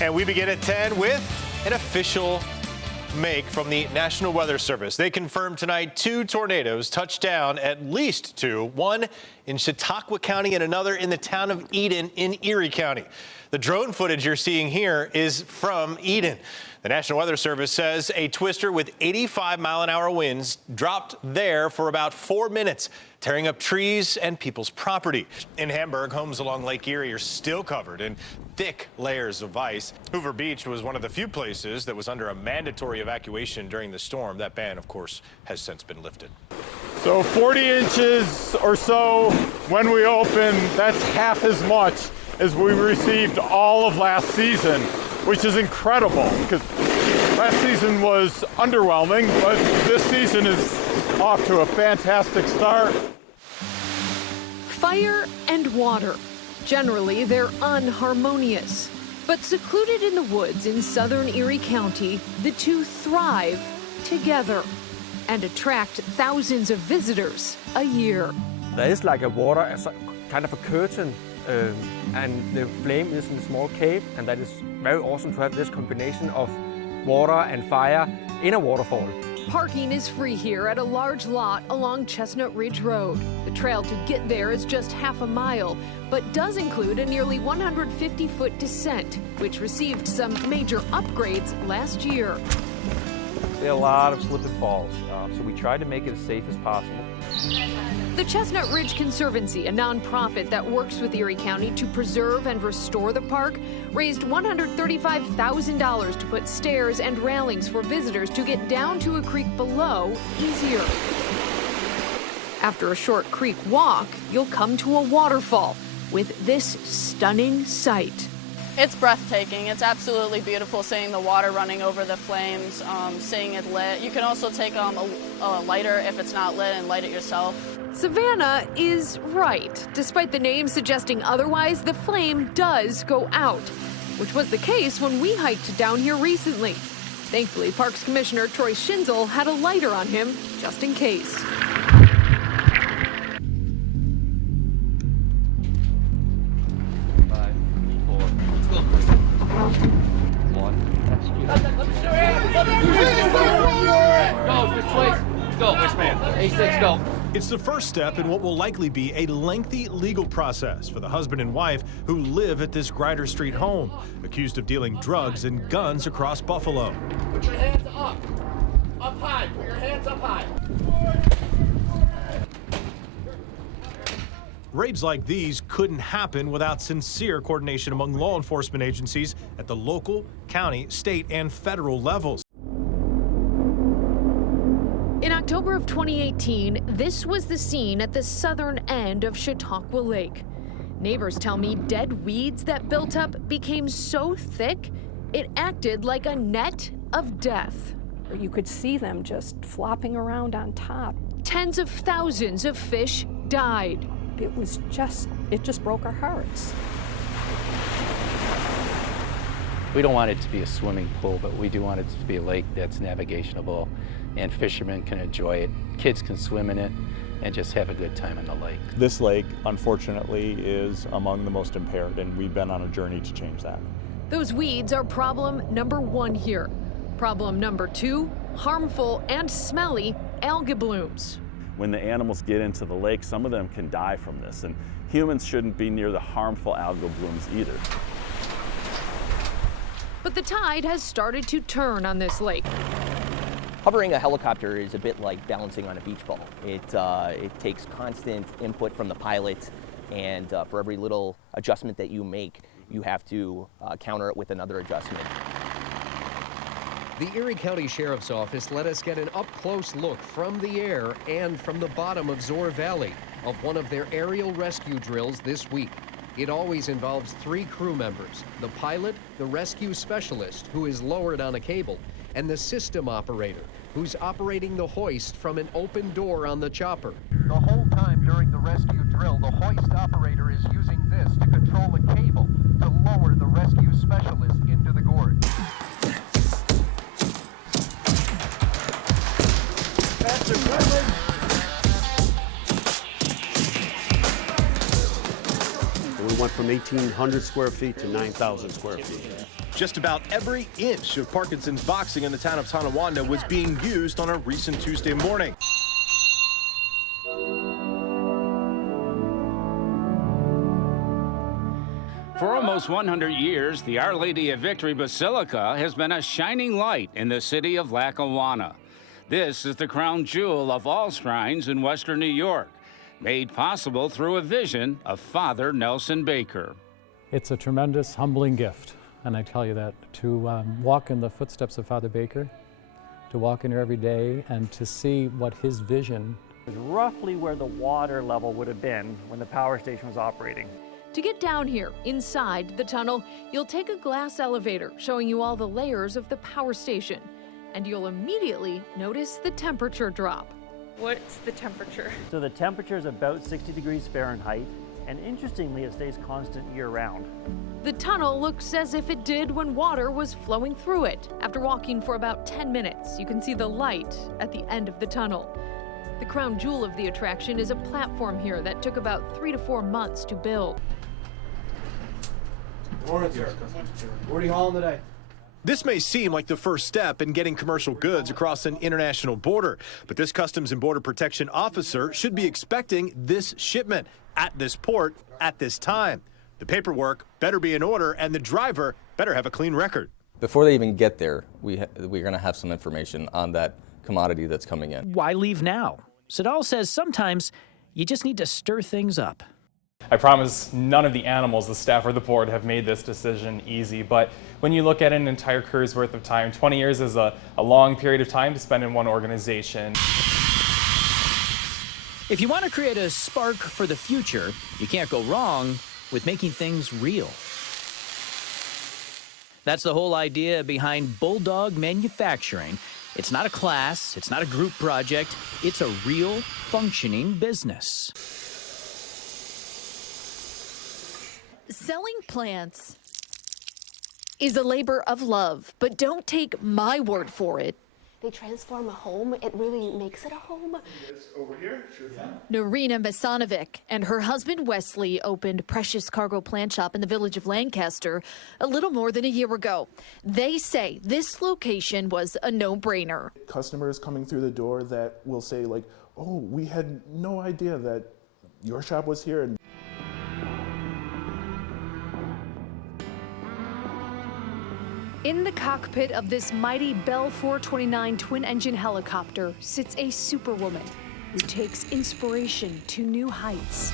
And we begin at 10 with an official make from the National Weather Service. They confirmed tonight 2 tornadoes touched down, at least 2, one in Chautauqua County and another in the town of Eden in Erie County. The drone footage you're seeing here is from Eden. The National Weather Service says a twister with 85-mile-an-hour winds dropped there for about 4 minutes, tearing up trees and people's property. In Hamburg, homes along Lake Erie are still covered in thick layers of ice. Hoover Beach was one of the few places that was under a mandatory evacuation during the storm. That ban, of course, has since been lifted. So 40 inches or so when we opened, that's half as much as we received all of last season, which is incredible because last season was underwhelming, but this season is off to a fantastic start. Fire and water. Generally, they're unharmonious. But secluded in the woods in southern Erie County, the two thrive together and attract thousands of visitors a year. There is like a water, as kind of a curtain, and the flame is in a small cave, and that is very awesome to have this combination of water and fire in a waterfall. Parking is free here at a large lot along Chestnut Ridge Road. The trail to get there is just half a mile, but does include a nearly 150-foot descent, which received some major upgrades last year. We had a lot of slip and falls, so we tried to make it as safe as possible. The Chestnut Ridge Conservancy, a nonprofit that works with Erie County to preserve and restore the park, raised $135,000 to put stairs and railings for visitors to get down to a creek below easier. After a short creek walk, you'll come to a waterfall with this stunning sight. It's breathtaking. It's absolutely beautiful seeing the water running over the flames, seeing it lit. You can also take a lighter if it's not lit and light it yourself. Savannah is right. Despite the name suggesting otherwise, the flame does go out, which was the case when we hiked down here recently. Thankfully, Parks Commissioner Troy Schinzel had a lighter on him just in case. It's the first step in what will likely be a lengthy legal process for the husband and wife who live at this Grider Street home, accused of dealing drugs and guns across Buffalo. Put your hands up high, put your hands up high. Raids like these couldn't happen without sincere coordination among law enforcement agencies at the local, county, state, and federal levels. In October of 2018, this was the scene at the southern end of Chautauqua Lake. Neighbors tell me dead weeds that built up became so thick, it acted like a net of death. You could see them just flopping around on top. Tens of thousands of fish died. It just broke our hearts. We don't want it to be a swimming pool, but we do want it to be a lake that's navigationable and fishermen can enjoy it. Kids can swim in it and just have a good time in the lake. This lake, unfortunately, is among the most impaired, and we've been on a journey to change that. Those weeds are problem number 1 here. Problem number 2, harmful and smelly algae blooms. When the animals get into the lake, some of them can die from this, and humans shouldn't be near the harmful algal blooms either. But the tide has started to turn on this lake. Hovering a helicopter is a bit like balancing on a beach ball. It takes constant input from the pilot, and for every little adjustment that you make, you have to counter it with another adjustment. The Erie County Sheriff's Office let us get an up-close look from the air and from the bottom of Zoar Valley of one of their aerial rescue drills this week. It always involves 3 crew members, the pilot, the rescue specialist, who is lowered on a cable, and the system operator, who's operating the hoist from an open door on the chopper. The whole time during the rescue drill, the hoist operator is using this to control a cable to lower the rescue specialist into the gorge. We went from 1,800 square feet to 9,000 square feet. Just about every inch of Parkinson's boxing in the town of Tonawanda was being used on a recent Tuesday morning. For almost 100 years, the Our Lady of Victory Basilica has been a shining light in the city of Lackawanna. This is the crown jewel of all shrines in Western New York, made possible through a vision of Father Nelson Baker. It's a tremendous, humbling gift, and I tell you that, to walk in the footsteps of Father Baker, to walk in here every day and to see what his vision is roughly where the water level would have been when the power station was operating. To get down here, inside the tunnel, you'll take a glass elevator showing you all the layers of the power station, and you'll immediately notice the temperature drop. What's the temperature? So the temperature is about 60 degrees Fahrenheit, and interestingly, it stays constant year-round. The tunnel looks as if it did when water was flowing through it. After walking for about 10 minutes, you can see the light at the end of the tunnel. The crown jewel of the attraction is a platform here that took about 3 to 4 months to build. Morning, sir. What are you hauling today? This may seem like the first step in getting commercial goods across an international border, but this Customs and Border Protection officer should be expecting this shipment at this port at this time. The paperwork better be in order, and the driver better have a clean record. Before they even get there, we're going to have some information on that commodity that's coming in. Why leave now? Siddall says sometimes you just need to stir things up. I promise none of the animals, the staff, or the board have made this decision easy, but when you look at an entire career's worth of time, 20 years is a long period of time to spend in one organization. If you want to create a spark for the future, you can't go wrong with making things real. That's the whole idea behind Bulldog Manufacturing. It's not a class, it's not a group project, it's a real functioning business. Selling plants is a labor of love, but don't take my word for it. They transform a home. It really makes it a home. Over here, sure thing. Narina Masanovic and her husband Wesley opened Precious Cargo Plant Shop in the village of Lancaster a little more than a year ago. They say this location was a no-brainer. Customers coming through the door that will say like, oh, we had no idea that your shop was here. And In the cockpit of this mighty Bell 429 twin-engine helicopter sits a superwoman who takes inspiration to new heights.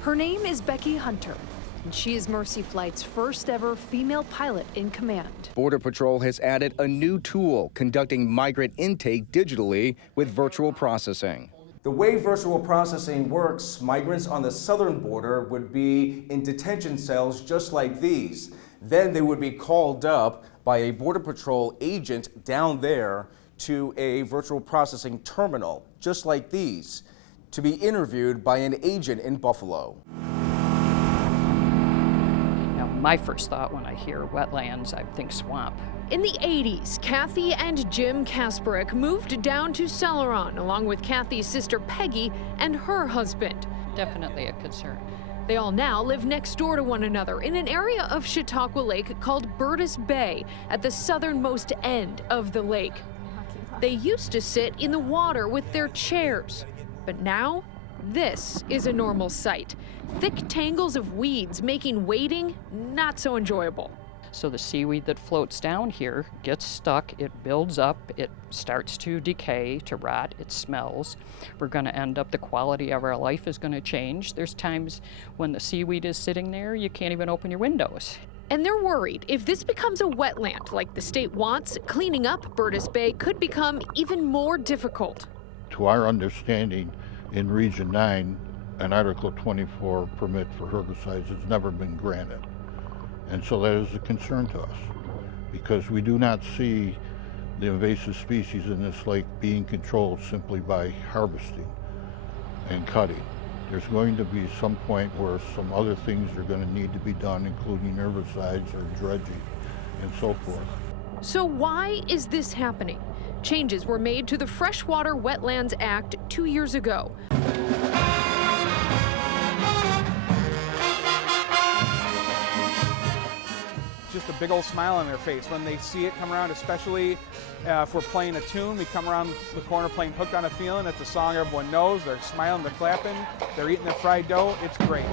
Her name is Becky Hunter, and she is Mercy Flight's first ever female pilot in command. Border Patrol has added a new tool conducting migrant intake digitally with virtual processing. The way virtual processing works, migrants on the southern border would be in detention cells just like these. Then they would be called up by a Border Patrol agent down there to a virtual processing terminal, just like these, to be interviewed by an agent in Buffalo. Now, my first thought when I hear wetlands, I think swamp. In the 80s, Kathy and Jim Kasperick moved down to Celeron, along with Kathy's sister Peggy and her husband. Definitely a concern. They all now live next door to one another in an area of Chautauqua Lake called Burtis Bay at the southernmost end of the lake. They used to sit in the water with their chairs, but now this is a normal sight. Thick tangles of weeds making wading not so enjoyable. So the seaweed that floats down here gets stuck, it builds up, it starts to decay, to rot, it smells. We're going to end up, the quality of our life is going to change. There's times when the seaweed is sitting there, you can't even open your windows. And they're worried if this becomes a wetland like the state wants, cleaning up Burtis Bay could become even more difficult. To our understanding, in Region 9, an Article 24 permit for herbicides has never been granted. And so that is a concern to us, because we do not see the invasive species in this lake being controlled simply by harvesting and cutting. There's going to be some point where some other things are going to need to be done, including herbicides or dredging and so forth. So why is this happening? Changes were made to the Freshwater Wetlands Act 2 years ago. just a big old smile on their face when they see it come around, especially if we're playing a tune. We come around the corner playing Hooked on a Feeling. It's a song everyone knows. They're smiling, they're clapping, they're eating their fried dough. It's great.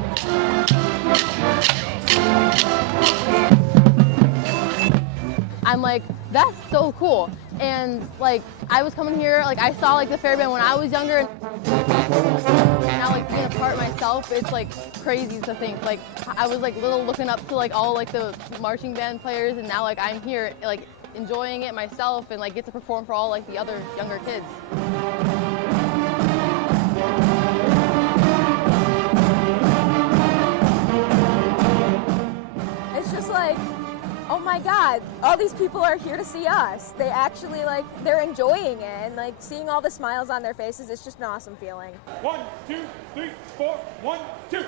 I'm like, that's so cool. And like, I was coming here, like I saw like the fair band when I was younger, and now like being a part myself, it's like crazy to think. Like I was like little looking up to like all like the marching band players, and now like I'm here like enjoying it myself and like get to perform for all like the other younger kids. It's just like, oh my God, all these people are here to see us. They actually like, they're enjoying it, and like seeing all the smiles on their faces, it's just an awesome feeling. 1, 2, 3, 4, 1, 2.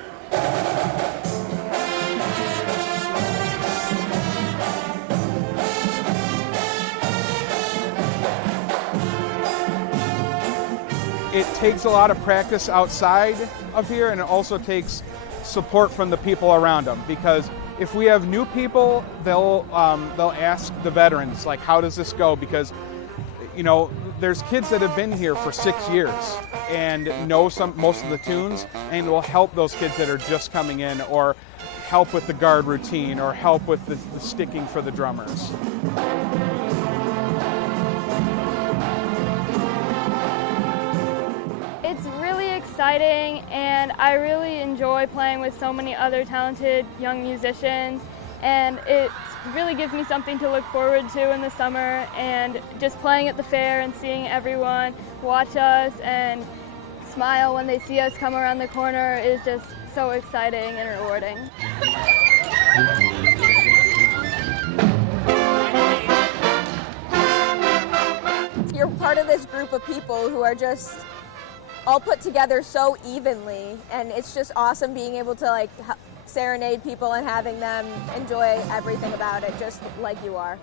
It takes a lot of practice outside of here, and it also takes support from the people around them, because if we have new people, they'll ask the veterans, like, how does this go? Because, you know, there's kids that have been here for 6 years and know most of the tunes, and will help those kids that are just coming in, or help with the guard routine, or help with the sticking for the drummers. It's really exciting, and I really enjoy playing with so many other talented young musicians, and it really gives me something to look forward to in the summer, and just playing at the fair and seeing everyone watch us and smile when they see us come around the corner is just so exciting and rewarding. You're part of this group of people who are just all put together so evenly, and it's just awesome being able to like serenade people and having them enjoy everything about it just like you are.